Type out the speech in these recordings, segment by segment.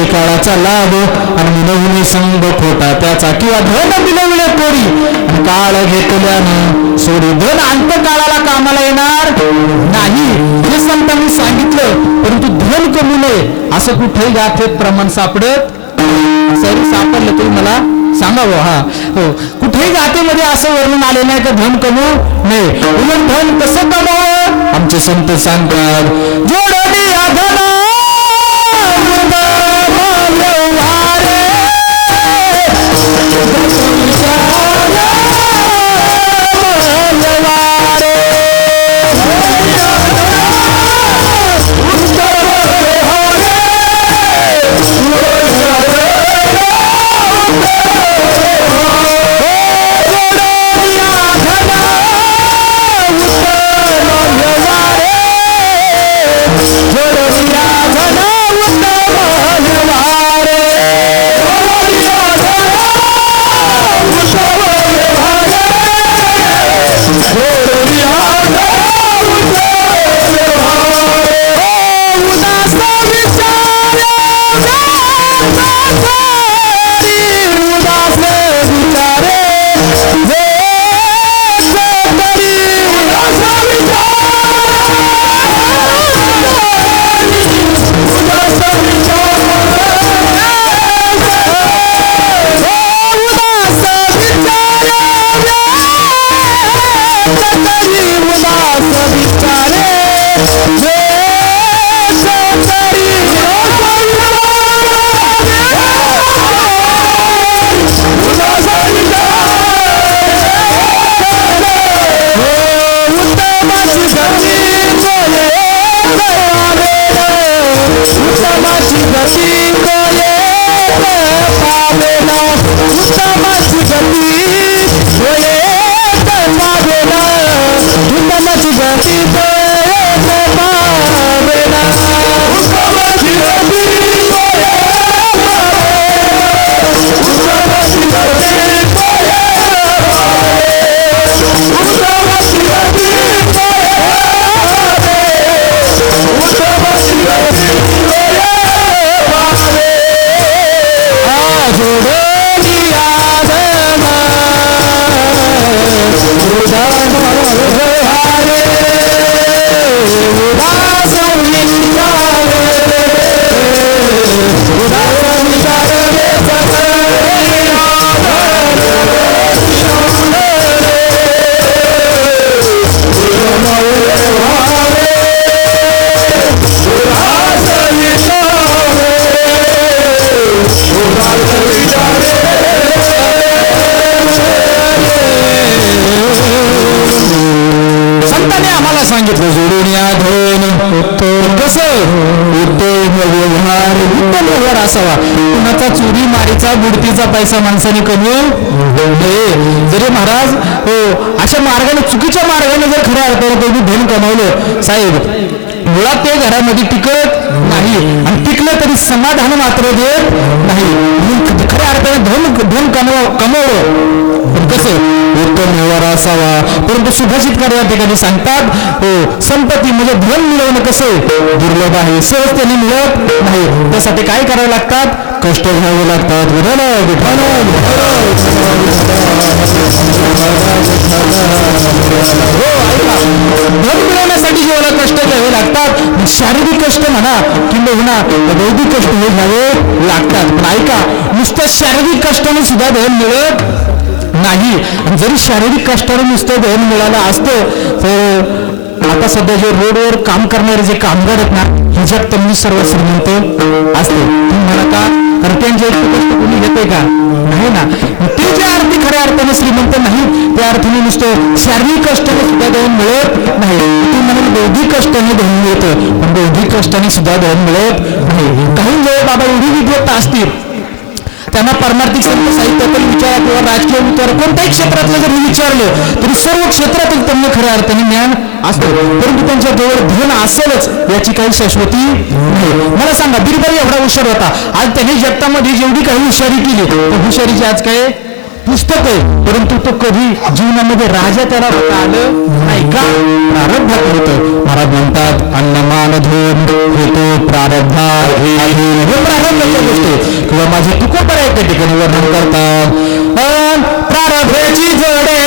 घेतले काळाचा लाभ आणि मिळवणे संग खोटा त्याचा किंवा धन मिळवणे कोरी काळ घेतल्यानं सोडी धन अंत काळाला कामाला येणार नाही. हे संतांनी सांगितलं परंतु धन कमी नये. असं कुठे गाथेत प्रमाण सापडत? जरी सापडलं तरी मला सांगावं हा. हो. कुठेही गाथेमध्ये असं वर्णन आले नाही का धन कमवू नये. उलट धन कसं कमव? आमचे संत सांगतात जोडणी धन संतांनी सांगितलं जोडून या धन कसं? उद्योग व्यवहार उत्तम व्यवहार असावा. कुणाचा चोरी मारीचा बुडतीचा पैसा माणसाने कमवू नये. जरी महाराज हो अशा मार्गाने चुकीच्या मार्गाने जर खऱ्या अर्थानं तुम्ही धन कमावलं. साहेब मुळात ते घरामध्ये टिकत नाही. आणि टिकलं तरी समाधान मात्र देत नाही. खऱ्या अर्थाने धन धन कमव कमवलं पण कसं? उत्तम व्यवहार असावा. परंतु सुभाषितकार या ठिकाणी सांगतात हो संपत्ती म्हणजे धन मिळवणं कसं दुर्लभ आहे सहज त्यांनी मिळत नाही. त्यासाठी काय करावे लागतात? कष्ट घ्यावे लागतात. हो, धन मिळवण्यासाठी जेव्हा कष्ट घ्यावे लागतात शारीरिक कष्ट म्हणा किंवा बौद्धिक कष्ट हे घ्यावे लागतात. पण ऐका नुसत्या शारीरिक कष्टाने सुद्धा धन मिळत नाही. आणि जरी शारीरिक कष्टाने नुसतं दहन मिळालं असतं तर आता सध्या जे रोडवर काम करणारे जे कामगार आहेत ना ह्याच्यात त्यांनी सर्व श्रीमंत असते. म्हणा का तर त्यांचे कष्ट कोणी घेते का? नाही ना. ते जे अर्थी खऱ्या अर्थाने श्रीमंत नाही त्या अर्थाने नुसतं शारीरिक कष्टाने सुद्धा दहन मिळत नाही. तुम्ही म्हणाल बौद्धिक कष्टाने दहन मिळतं पण बौद्धिक कष्टाने सुद्धा दहन मिळत नाही. काही वेळ बाबा एवढी विद्वत्ता असतील त्यांना परमार्थिक संत साहित्यातील विचार किंवा राजकीय विचार कोणत्याही क्षेत्रातलं जर विचारलं तरी सर्व क्षेत्रातील त्यांना खऱ्या अर्थाने ज्ञान असतं. परंतु त्यांच्या जवळ धन असेलच याची काही शाश्वती नाही. मला सांगा बिरबल एवढा हुशार होता. आज त्याने जगतामध्ये जेवढी काही हुशारी केली त्या हुशारीची आज काय पुस्तक आहे परंतु तो कधी जीवनामध्ये राजा त्याला होता आलं नाही का? प्रारब्धात होतं महाराज म्हणतात अन्नमान धोन हेतो प्रारब्धा. हे प्रारब्धाच्या गोष्टी. किंवा माझे तुकोबर आहे त्या ठिकाणी वर्णन करतात. अं, प्रारब्धाची जोडे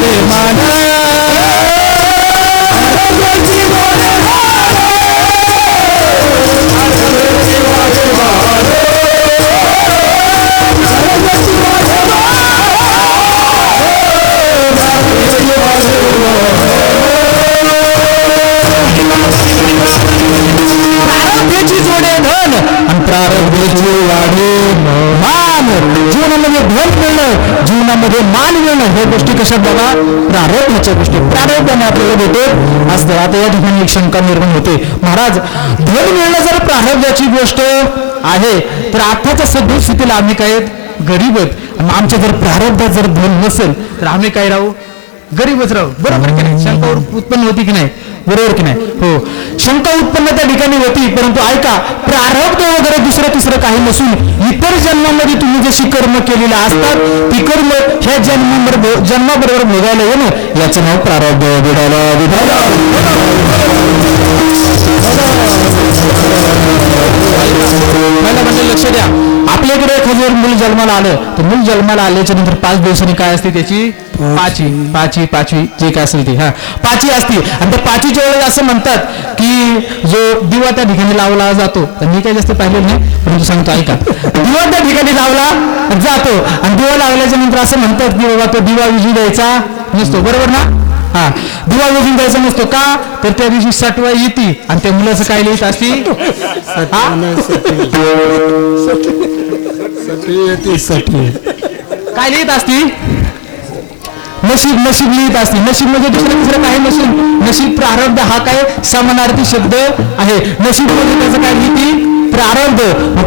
प्रारब्धाची वाडे जीवनामध्ये मान मिळणं हे गोष्टी कशा बघा? प्रारब्धाच्या गोष्टी. प्रारब्धाने आपल्याला भेटे असतं आता या ठिकाणी एक शंका निर्माण होते. महाराज धन मिळणं जर प्रारब्धाची गोष्ट आहे तर आताच्या सद्यस्थितीला आम्ही काय गरीब आहेत. आमच्या जर प्रारब्धात जर धन नसेल तर आम्ही काय राहू? गरीबच राहू. बरोबर की नाही? शंका उत्पन्न होती की नाही? बरोबर की नाही? हो. शंका उत्पन्न त्या ठिकाणी होती परंतु ऐका प्रारब्ध वगैरे दुसरं तिसरं काही नसून इतर जन्मामध्ये तुम्ही जशी कर्म केलेली असतात ती कर्म ह्या जन्माबरोबर जन्माबरोबर भोगायला येणं याचं नाव प्रारब्ध विधायला विधायला. मला म्हणजे लक्ष द्या. आपल्याकडे एखादं मूल जन्माला आलं तर मूल जन्माला आल्याच्यानंतर पाच दिवसांनी काय असते त्याची? पाची पाची पाचवी जे काय असेल ती हा. पाची असते. आणि त्या पाचीच्या वेळेस असं म्हणतात की जो दिवा त्या ठिकाणी लावला जातो. तर मी काही जास्त पाहिलेलं नाही परंतु सांगतो ऐका. दिवा त्या ठिकाणी लावला जातो. आणि दिवा लावल्याच्या नंतर असं म्हणतात की बाबा तो दिवा विजू द्यायचा नसतो. बरोबर ना? हा. दिवा विजून द्यायचा नसतो का? तर त्या दिवशी सटवा येते. आणि त्या मुलाचं काय लिहित असती? हा? काय लिहित असती? नशीब नशीब लिहित असते. नशीब म्हणजे दुसरं दुसरं काही नशीब. नशीब प्रारब्ध हा काय? समानार्थी शब्द आहे. नशीब म्हणजे त्याचं काय लिहिती? प्रारब्ध.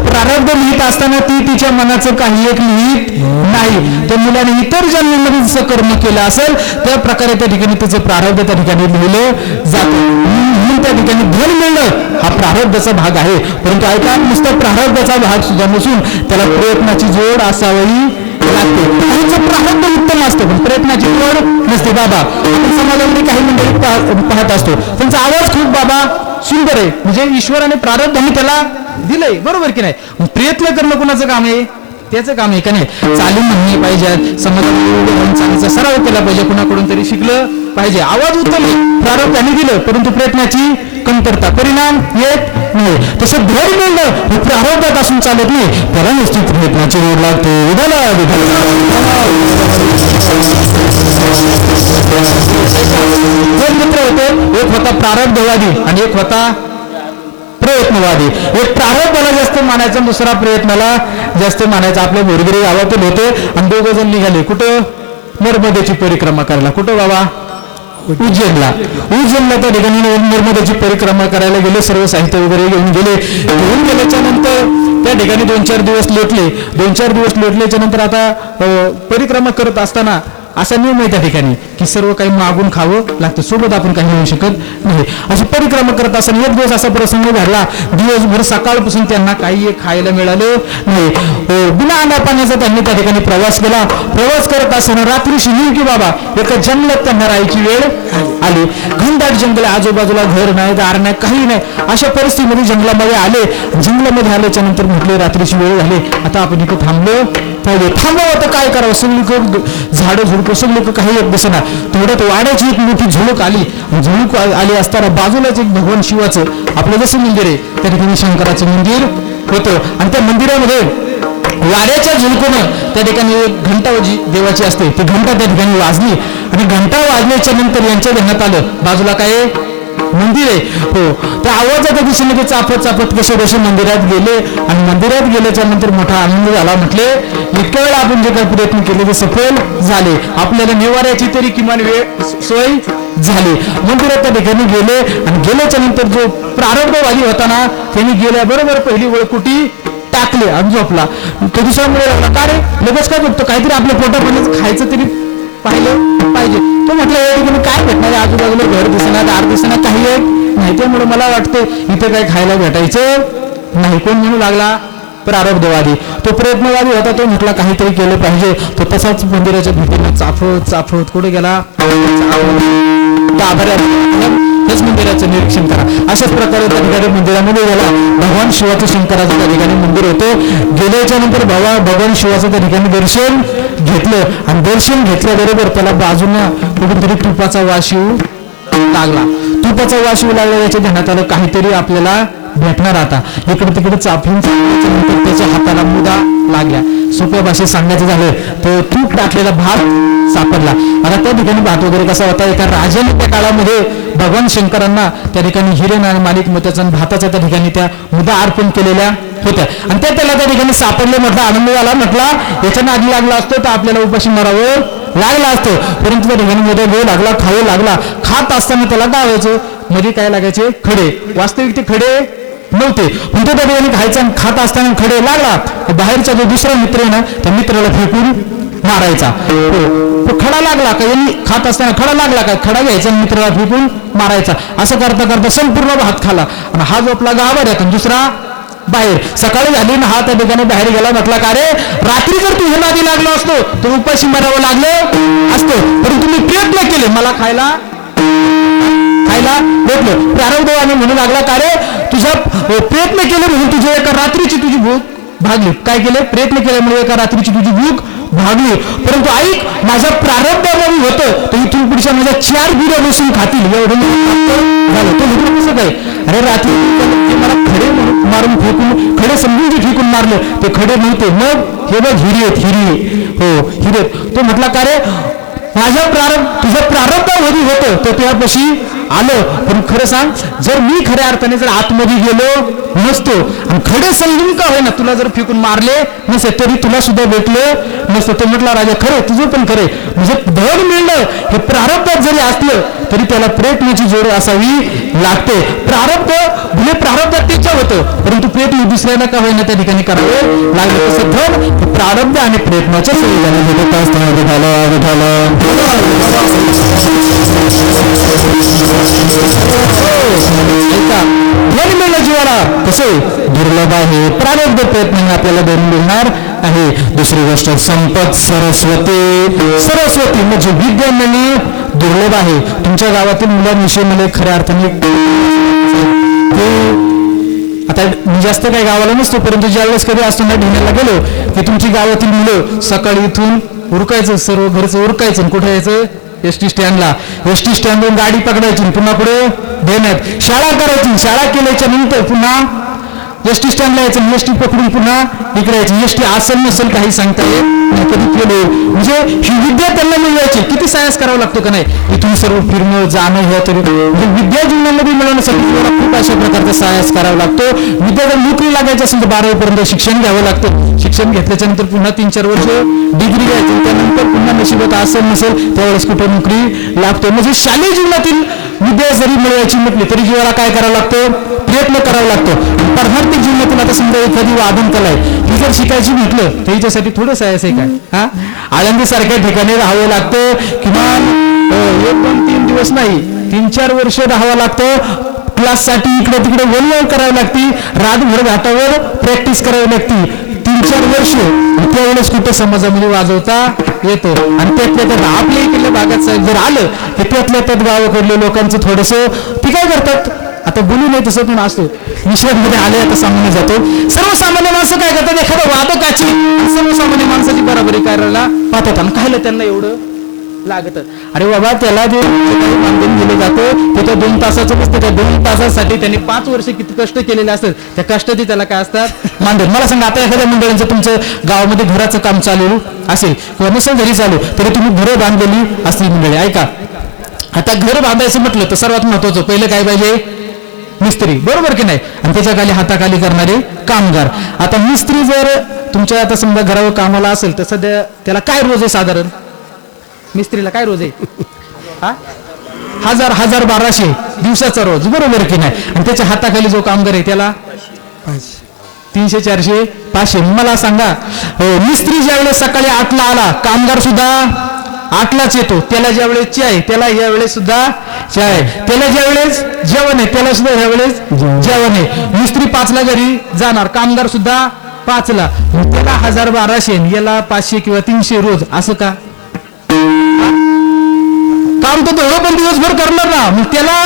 प्रारब्ध लिहित असताना ती तिच्या मनाचं काही एक लिहित नाही. तर मुलाने इतर जन्मामध्ये जसं कर्म केलं असेल त्या प्रकारे त्या ठिकाणी त्याचं प्रारब्ध त्या ठिकाणी लिहिलं जातं. म्हणून त्या ठिकाणी धन मिळणं हा प्रारब्धाचा भाग आहे. परंतु ऐका नुसतं प्रारब्धाचा भाग सुद्धा नसून त्याला प्रयत्नाची जोड असावी लागते. काहींचं प्रारब्ध उत्तम असतं पण प्रयत्नाची जोड नसते. बाबा आपण समाजामध्ये काही मंडळी पाहत असतो. त्यांचा आवाज खूप बाबा सुंदर आहे. म्हणजे ईश्वराने प्रारब्ध आम्ही त्याला दिलंय. बरोबर की नाही? प्रयत्न करणं कोणाचं काम आहे? त्याचं काम आहे का नाही? चालू म्हणणे पाहिजे. समाजामध्ये सराव केला पाहिजे. कुणाकडून तरी शिकलं पाहिजे. आवाज उत्तम प्रारंभ त्यांनी दिलं परंतु प्रयत्नाची कमतरता. परिणाम येत नाही. तसं धड मिळणं हे प्रारंभात असून चालत नाही. त्याला निश्चित प्रयत्नाची ओढ लागते. विधाला दोन मित्र होते. एक होता प्रारब्धवादी आणि एक होता प्रयत्नवादी. एक प्रारब्धाला जास्त मानायचा दुसरा प्रयत्नाला जास्त मानायचा. आपल्या भोरगिरी गावातून होते आणि दोघ जण निघाले. कुठं? नर्मदेची परिक्रमा करायला. कुठं बाबा? उज्जैनला. उज्जैनला त्या ठिकाणी नर्मदेची परिक्रमा करायला गेले. सर्व साहित्य वगैरे घेऊन गेले. घेऊन गेल्याच्यानंतर त्या ठिकाणी दोन चार दिवस लोटले. दोन चार दिवस लोटल्याच्या नंतर आता परिक्रमा करत असताना असा नियम आहे त्या ठिकाणी की सर्व काही मागून खावं लागतं. सोबत आपण काही मिळू शकत नाही. अशी परिक्रमा करत असताना एक दिवस असा प्रसंग घडला. दिवसभर सकाळपासून त्यांना काही खायला मिळालं नाही. हो, बिना आंबा पाण्याचा त्यांनी त्या ठिकाणी प्रवास केला. प्रवास करत असताना रात्री शिवली की बाबा एका जंगलात त्यांना राहायची वेळ आली. घनदाट जंगल आजूबाजूला घर नाही दार नाही काही नाही. अशा परिस्थितीमध्ये जंगलामध्ये आले. जंगलामध्ये आल्याच्यानंतर म्हटले रात्रीची वेळ झाली. आता आपण इथं थांबलो. पाहिजे थांबावं आता काय करावं? सगळी झाडं झुडकं लोक काही एक दिसेना. तेवढ्यात वाड्याची एक मोठी झुळूक आली. झुळूक आली असताना बाजूलाच एक भगवान शिवाचं आपलं जसं मंदिर आहे त्या ठिकाणी शंकराचं मंदिर होतं. आणि त्या मंदिरामध्ये वाऱ्याच्या झुलकून त्या ठिकाणी एक घंटा जी देवाची असते. ती घंटा त्या ठिकाणी वाजली. आणि घंटा वाजल्याच्या नंतर यांच्या ध्यानात आलं. बाजूला काय आहे? मंदिर आहे. हो. त्या आवाजाच्या दिशेने ते चापत चापत कसे कसे मंदिरात गेले. आणि मंदिरात गेल्याच्यानंतर मोठा आनंद झाला. म्हटले इतक्या वेळा आपण जे काही प्रयत्न केले ते सफल झाले. आपल्याला निवाऱ्याची तरी किमान वेळ सोय झाली. मंदिरात त्या ठिकाणी गेले. आणि गेल्याच्यानंतर जो प्रारंभवादी होता ना त्यांनी गेल्याबरोबर पहिली वेळ कुठी टाकले आणि झोपला. तो दुसरा मुळे लागला का रे? लगेच काय बघतो काहीतरी आपल्या पोटापाण्याचं खायचं तरी पाहिलं पाहिजे. तो म्हटलं या ठिकाणी काय भेटणार आजूबाजूला घर दिसणार दार दिसणार काही एक नाही मला वाटतं इथे काय खायला भेटायचं नाही. कोण म्हणू लागला? प्रारब्धवादी तो प्रयत्नवादी होता तो म्हटला काहीतरी केलं पाहिजे. तो तसाच मंदिराच्या भिंतीला चाफत चाफत कुठे गेला? त्याच मंदिराचं निरीक्षण करा. अशाच प्रकारे त्या ठिकाणी मंदिरामध्ये झाला भगवान शिवाचं शंकराचं त्या ठिकाणी मंदिर होतं. गेल्याच्यानंतर भगवा भगवान शिवाचं त्या ठिकाणी दर्शन घेतलं. आणि दर्शन घेतल्याबरोबर त्याला बाजूनं कुठेतरी तुपाचा वास येऊ लागला. तुपाचा वास येऊ लागला याच्या ध्यानात आलं काहीतरी आपल्याला भेटणार आता. इकडे तिकडे चाफून त्याच्या हाताला मुदा लागल्या. सोप्या भाषेत सांगायचं झालं तर तूप टाकलेला भात सापडला. आता त्या ठिकाणी भात वगैरे कसा होता एका राजाने त्या काळामध्ये भगवान शंकरांना त्या ठिकाणी हिरण आणि मालिक मोत्याचा आणि भाताचा त्या ठिकाणी त्या मुदा अर्पण केलेल्या होत्या. आणि त्या त्याला त्या ठिकाणी सापडले म्हटलं आनंद झाला म्हटला याच्यानं आधी लागला असतो तर आपल्याला उपाशी मारावं लागला असतो. परंतु त्या ठिकाणी मध्ये वेळ लागला खाऊ लागला. खात असताना त्याला गावायचं मध्ये काय लागायचे? खडे. वास्तविक ते खडे. नव्हते. पण तो त्या खायचा खात असताना खडे लागला. बाहेरचा जो दुसरा मित्र आहे ना त्या मित्राला फेकून मारायचा. तो खडा लागला का? यांनी खात असताना खडा लागला का? खडा घ्यायचा मित्राला फेकून मारायचा. असं करता करता संपूर्ण भात खाला. आणि हा झोपला गावावर आहे दुसरा बाहेर. सकाळी झाली ना हा त्या ठिकाणी बाहेर गेला म्हटला का रे रात्री जर तू हिला आधी लागलो असतो तर उपाशी मरावं लागलं असतो. परंतु मी प्रयत्न केले. मला खायला खायला भेटलो. प्रारंभ आणि म्हणू लागला का रे तुझा प्रयत्न केले म्हणून तुझ्या एका रात्रीची तुझी भूक भागली. काय केले? प्रयत्न केल्यामुळे एका रात्रीची तुझी भूक भागली. परंतु ऐक माझ्या प्रारंभामध्ये होतं तर इथून पुढच्या माझ्या चार बिड्या बसून खातील. एवढं झालं. तो म्हटलं कसं काय? अरे रात्री मला खडे मारून फेकून खडे समजून जे फेकून मारलं ते खडे नव्हते. मग हे बघ हिरी आहेत हिरी. हो हिरे तो म्हटला का रे? माझ्या प्रारंभ तुझं प्रारंभामध्ये होतं तर त्यापाशी आलं. पण खरं सांग जर मी खऱ्या अर्थाने जर आतमध्ये गेलो नसतो आणि खडे समजून का होईना तुला जर फेकून मारले नसे तरी तुला सुद्धा भेटलो नसतं. तो म्हटलं राजा खरं तुझं पण खरे म्हणजे धन मिळणं हे प्रारब्धात जरी असलं तरी त्याला प्रयत्नाची जोड असावी लागते. प्रारब्ध भले प्रारब्धात त्याच्या होतं परंतु प्रयत्न दुसऱ्याला का होईना त्या ठिकाणी करावे लागले? तसं धन प्रारब्ध आणि प्रयत्नाच्या संयोगाने घडत असताना मिळणं जीवाला दुर्लभ आहे? प्रारब्ध प्रयत्न आपल्याला धन मिळणार आहे. दुसरी गोष्ट संपत सरस्वती. सरस्वती म्हणजे विद्या मिळणे दुर्लभ आहे. तुमच्या गावातील मुलांविषयी मला खऱ्या अर्थाने आता मी जास्त काही गावाला नसतो परंतु ज्यावेळेस कधी असतो ना ढिण्याला गेलो की तुमची गावातील मुलं सकाळी इथून उरकायचं सर्व घरचं उरकायचं कुठे यायचं? एस टी स्टँडला. एस टी स्टँडवरून गाडी पकडायची. पुन्हा पुढे देण्यात. शाळा करायची. शाळा केल्याच्यानंतर पुन्हा एस टी स्टँडला यायचं एस टी पकडून पुन्हा इकडे यायचं. एस टी असेल नसेल काही सांगता येत कधी म्हणजे ही विद्या त्यांना मिळवायची. किती सायन्स करावा लागतो का नाही? इथून सर्व फिरणं जाणं हे तरी म्हणजे विद्या जीवनामध्ये मिळवण्यासाठी खूप अशा प्रकारचा सायन्स करावा लागतो. विद्यार्थ्याला नोकरी लागायची असेल तर बारावीपर्यंत शिक्षण घ्यावं लागतं. शिक्षण घेतल्याच्या नंतर पुन्हा तीन चार वर्ष डिग्री घ्यायची त्यानंतर पुन्हा असेल नसेल त्यावेळेस कुठे नोकरी लागतो. म्हणजे शालेय जीवनातील विद्या जरी मिळवायची म्हटली तरी जीवाला काय करावं लागतं? प्रयत्न करावा लागतो. परमार्थिक जीवनातून आता समजा एखादी वादन कला आहे ही जर शिकायची म्हटलं तर हिच्यासाठी थोडस आहे असं काय हा? आळंदी सारख्या ठिकाणी राहावं लागतं किमान एक दोन तीन दिवस नाही तीन चार वर्ष राहावं लागतं. क्लाससाठी इकडे तिकडे वळवळ करावी लागती. रातभर घाटावर प्रॅक्टिस करावी लागती. चार वर्ष. त्यावेळेस कुठे समाजामध्ये वाजवता येतो. आणि त्यातल्या त्यात आपल्या इकडल्या भागात साहेब जर आलं तर त्यातल्या त्यात गावाकडले लोकांचं थोडस ते काय करतात? आता बोलू नाही तसं पण असतो विषयांमध्ये आले आता सामान्य जातो. सर्वसामान्य माणसं काय करतात? एखाद्या वादकाची सर्वसामान्य माणसाची बराबरी करायला पाहतात. आणि कायला त्यांना एवढं लागत. अरे बाबा त्याला जे जे जातं. दोन तासाचं नसतं. त्या दोन तासासाठी त्यांनी पाच वर्ष किती कष्ट केलेले असतात. त्या कष्टाचे त्याला काय असतात? मानधन. मला सांगा आता एखाद्या मंडळींचं तुमचं गावामध्ये घराचं काम चालू असेल किंवा नसेल घरी चालू तरी तुम्ही घरं बांधलेली असतील मंडळी. ऐका. आता घर बांधायचं म्हटलं तर सर्वात महत्वाचं पहिलं काय पाहिजे? मिस्त्री. बरोबर की नाही? आणि त्याच्याखाली हाताखाली करणारे कामगार. आता मिस्त्री जर तुमच्या आता समजा घरावर कामाला असेल तर सध्या त्याला काय रोज आहे साधारण? मिस्त्रीला काय रोज आहे? हा? हजार हजार बाराशे दिवसाचा रोज बरोबर की नाही? आणि त्याच्या हाताखाली जो कामगार आहे त्याला? तीनशे चारशे पाचशे. मला सांगा अ, मिस्त्री ज्यावेळेस सकाळी आठला आला कामगार सुद्धा आठलाच येतो. त्याला ज्या वेळेस चाय त्याला या वेळेस सुद्धा चाय त्याला ज्या वेळेस जेवण आहे त्याला सुद्धा ह्या वेळेस जेवण आहे. मिस्त्री पाचला घरी जाणार कामगार सुद्धा पाचला. त्याला हजार बाराशे याला पाचशे किंवा तीनशे रोज असं का? काम तो तेवढं पण दिवसभर करणार ना. मग त्याला